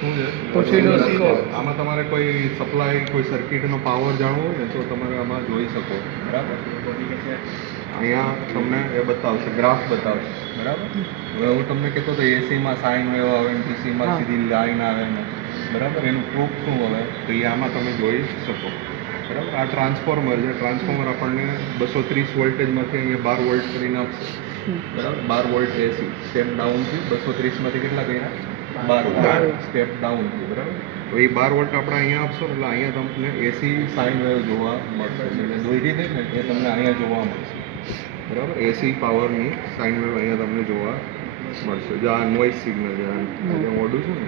શું છે પછી આમાં તમારે કોઈ સપ્લાય કોઈ સર્કિટનો પાવર જાણવો હોય ને તો તમારે આમાં જોઈ શકો બરાબર. અહીંયા તમને એ બતાવશે ગ્રાફ બતાવશે બરાબર. હવે હું તમને કહેતો તો એસીમાં સાઇન વેવ આવે ને ડીસીમાં સીધી લાઈન આવે ને બરાબર. એનું પ્રૂફ શું હવે તો એ આમાં તમે જોઈ શકો બરાબર. આ ટ્રાન્સફોર્મર છે. ટ્રાન્સફોર્મર આપણને 230 વોલ્ટેજમાંથી અહીંયા 12 વોલ્ટ કરીને આપશે બરાબર. 12 વોલ્ટ એસી સ્ટેપ ડાઉનથી 230માંથી કેટલા કર્યા 12 સ્ટેપ ડાઉનથી બરાબર. તો એ 12 વોલ્ટ આપણે અહીંયા આપશો એટલે અહીંયા તમને એસી સાઇન વેવ જોવા મળશે. એટલે દોરી દે ને એ તમને અહીંયા જોવા મળશે બરાબર. એસી પાવરની સાઇન વેવ અહીંયા તમને જોવા મળશે. જો આ નોઇઝ સિગ્નલ છે આ મોડું છે ને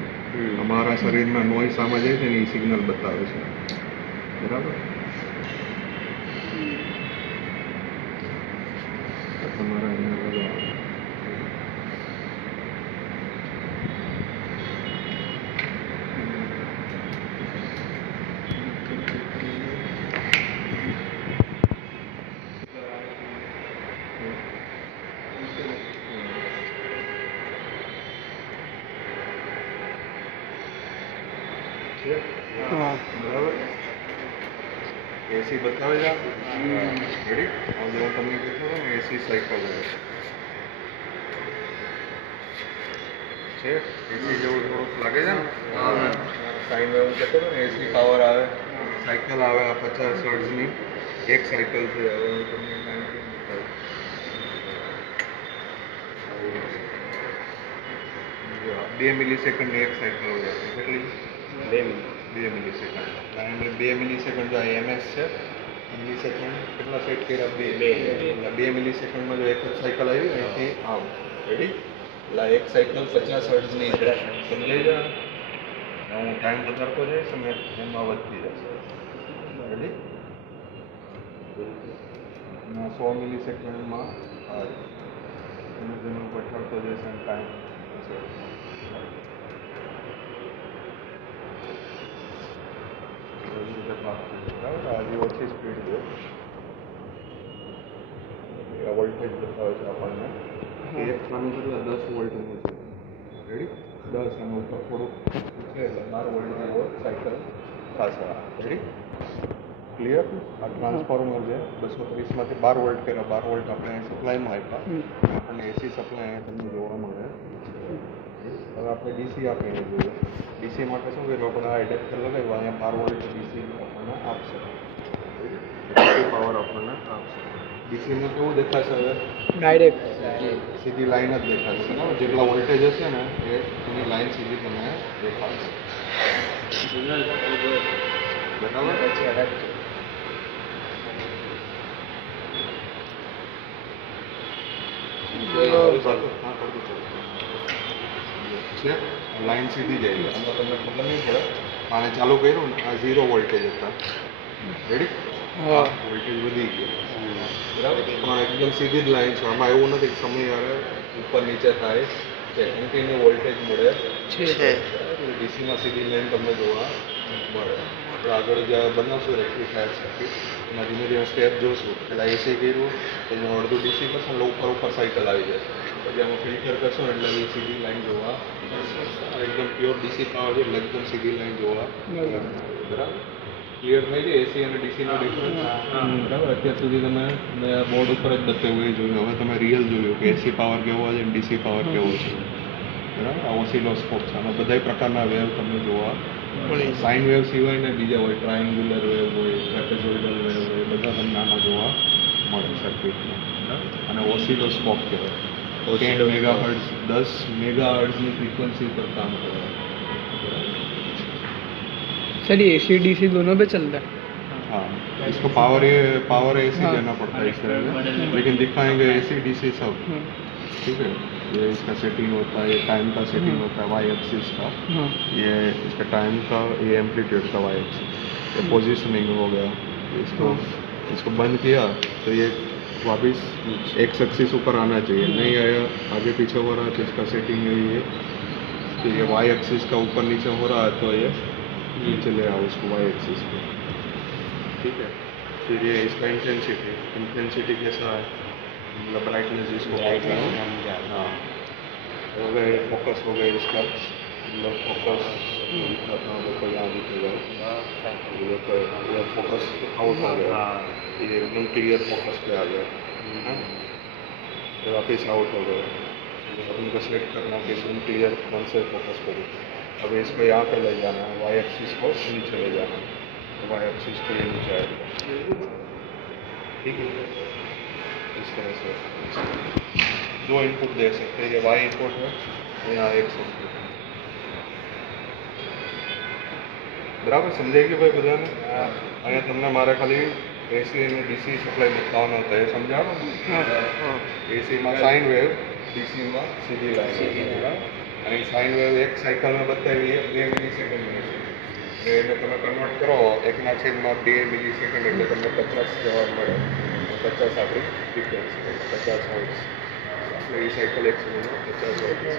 અમારા શરીરમાં નોઇઝ આમાં જાય છે ને એ સિગ્નલ બતાવે છે બરાબર. તમારા અહીંયા બધા બરાબર. એસી બતાવે છે રેડી. આજે હું તમને કહેતો હતો ને એસી સાયકલ છે એસી જેવું થોડુંક લાગે છે ને સાઈન વેવ કહેતો હતો ને એસી પાવર આવે સાયકલ આવે આ 50 હર્ટ્ઝની એક સાયકલ છે. હવે હું તમને 2 મિલીસેકન્ડની એક સાયકલ હોય કેટલી 2 મિલીસેકન્ડ. એટલે 2 મિલીસેકન્ડ જો એમએસ છે મિલીસેકન્ડ કેટલા સેટ કર્યા 2 એટલે 2 મિલીસેકન્ડમાં જો એક જ સાયકલ આવી અહીંથી આમ રેડી. એટલે એક સાયકલ 50 હર્ટ્ઝની છે સમજાઈ જાય. હું ટાઈમ વધારતો જઈશ અને એમાં વધતી જશે રેડી. 100 મિલીસેકન્ડમાં જેનું ઘટાડતો જશે અને ટાઈમ બરાબર. આજે ઓછી સ્પીડ છે વોલ્ટેજ બતાવે છે આપણને એક ખાનું કેટલા 10 વોલ્ટનું છે રેડી. 10 અને ઉપર થોડુંક છે એટલે 12 વોલ્ટ જેવો સાયકલ થશે રેડી. ક્લિયર. આ ટ્રાન્સફોર્મર છે 230માંથી 12 વોલ્ટ કર્યા 12 વોલ્ટ આપણે સપ્લાયમાં આપ્યા આપણને એસી સપ્લાય અહીંયા તમને જોવા મળે. હવે આપણે ડીસી આપીને જોઈએ. ડીસી માટે શું કર્યું આપણે આ એડેપ્ટર લગાવ્યું અહીંયા 12 વોલ્ટ ડીસી આપણને આપશે ડીસી પાવર આપણને આપશે. ડીસીનું કેવું દેખાશે હવે ડાયરેક્ટ સીધી લાઈન જ દેખાશે બરાબર. જેટલા વોલ્ટેજ હશે ને એની લાઈન સીધી તમને દેખાશે બરાબર. છે લાઈન સીધી જાય આમાં તમને ખબર નહીં પડે. આને ચાલુ કર્યું ને આ 0 વોલ્ટેજ હતા રેડી. વોલ્ટેજ વધી ગયો બરાબર. પણ એકદમ સીધી જ લાઈન છે. આમાં એવું નથી કે સમય યારે ઉપર નીચે થાય છે કન્ટિન્યુ વોલ્ટેજ મળે છે. ડીસીમાં સીધી લાઈન તમને જોવા મળે. આપણે આગળ જ્યાં બનાવશું રેક્ટિફાયર સર્કિટ એમાં ધીમે ધીમે સ્ટેપ જોશું. પહેલાં એસી કર્યું પછી અડધું ડીસી કરશો એટલે ઉપર સાયકલ આવી જશે. પછી આમાં ફિલ્ટર કરશો એટલે એ સીધી લાઈન જોવા એકદમ પ્યોર ડીસી પાવર છે એટલે એકદમ સીધી લાઈન જોવા બરાબર. ક્લિયર થઈ જાય એસી અને ડીસીનો ડિફરન્સ બરાબર. અત્યાર સુધી તમે બોર્ડ ઉપર જ બતાવ્યું એ જોયું. હવે તમે રિયલ જોયું કે એસી પાવર કેવો છે અને ડીસી પાવર કેવો છે બરાબર. આ ઓસિલોસ્કોપ છે. આમાં બધા પ્રકારના વેવ તમને જોવા સાઇન વેવ સિવાય ને બીજા હોય ટ્રાયંગ્યુલર વેવ હોય ટ્રેપેઝોઇડલ વેવ હોય બધા તમને આમાં જોવા મળે સર્કિટમાં બરાબર. અને ઓસિલોસ્કોપ કહેવાય. 10 મેગાહર્ટ્ઝ 10 મેગાહર્ટ્ઝની फ्रीक्वेंसी पर काम कर रहा है. सर ये एसी डीसी दोनों पे चलता है. हाँ इसको पावर एसी देना पड़ता है इस तरह से लेकिन दिखाएंगे एसी डीसी सब ठीक है. ये इसका सेटिंग होता है ये टाइम का सेटिंग होता है वाई एक्सिस का. ये इसका टाइम का ये एम्पलीट्यूड का वाई एक्सिस ये पोजिशनिंग हो गया. इसको बंद किया तो ये वापस एक्स एक्सिस ऊपर आना चाहिए. नहीं आया आगे पीछे हो रहा है तो इसका सेटिंग यही है कि ये वाई एक्सिस का ऊपर नीचे हो रहा है तो ये नीचे ले आओ इसको वाई एक्सिस पे ठीक है. फिर ये इसका इंटेंसिटी कैसा है मतलब ब्राइटनेस जिसको बोलते हैं हाँ हो गए फोकस हो गए इसका मतलब फोकस अपना देखो यहाँ दिखेगा, ये तो ये फोकस आउट हो गया, ये एकदम क्लियर फोकस पे आ गया है, फिर वापस आउट हो गया। अब इनको सेलेक्ट करना कि एकदम क्लियर कौन से फोकस करूँ। अब इसको यहाँ पे ले जाना है, वाई एक्सिस को नीचे ले जाना है, तो वाई एक्सिस को ये नीचे आएगा, ठीक है। इस तरह से दो इनपुट दे सकते हैं, ये वाई इनपुट है, यहाँ एक्स इनपुट है। બરાબર સમજાઈ ગયું ભાઈ બધાને? અહીંયા તમને મારે ખાલી એસી અને ડીસી સપ્લાય બતાવવાનો હતો, એ સમજાવો ને? એસીમાં સાઇન વેવ, ડીસીમાં સીધી લાઈન, બરાબર? અને સાઇન વેવ એક સાયકલમાં બતાવી 2 મિલી સેકન્ડની છે, એટલે તમે કન્વર્ટ કરો 1/2 મિલી સેકન્ડ એટલે તમને 50 જવાબ મળે, 50 આપણી ફ્રીક્વન્સી 50 હર્ટ્ઝ, એટલે એ સાયકલ એક સેકન્ડમાં 50 હર્ટ્ઝ